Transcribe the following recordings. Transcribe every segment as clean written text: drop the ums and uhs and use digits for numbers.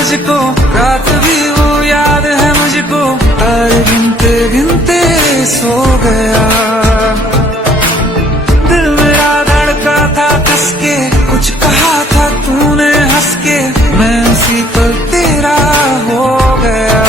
तुझको, रात भी वो याद है मुझको, तारे गिनते गिनते सो गया। दिल मेरा धड़का था कस के, कुछ कहा था तूने हंस के, मैं उसी पर तेरा हो गया।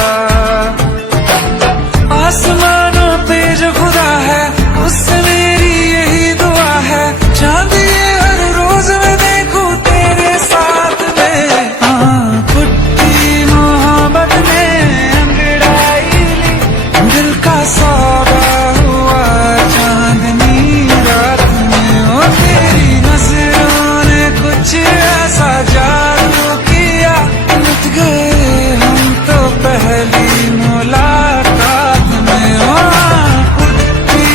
आसमानों पे जो खुदा है, उससे मेरी यही दुआ है, चांद ये हर रोज मैं देखूं तेरे साथ में। हाँ, फुट्टी मोहब्बत ने अंगड़ाई ली, दिल का सौदा हुआ चांदनी रात में। ओ तेरी नजरों ने कुछ ऐसा जादू किया, लुट गए हम तो पहली मुलाकात में। ओ फुट्टी,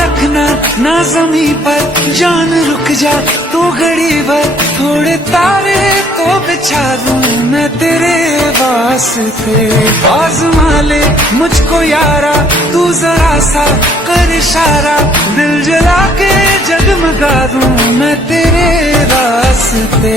रखना ना जमी पर जान रुक जा तू घड़ी भर, थोड़े तारे तो बिछा दूं मैं तेरे वास्ते। आज़मा ले मुझको यारा, तू जरा सा कर इशारा, दिल जला के जगमगा दूं मैं तेरे वास्ते।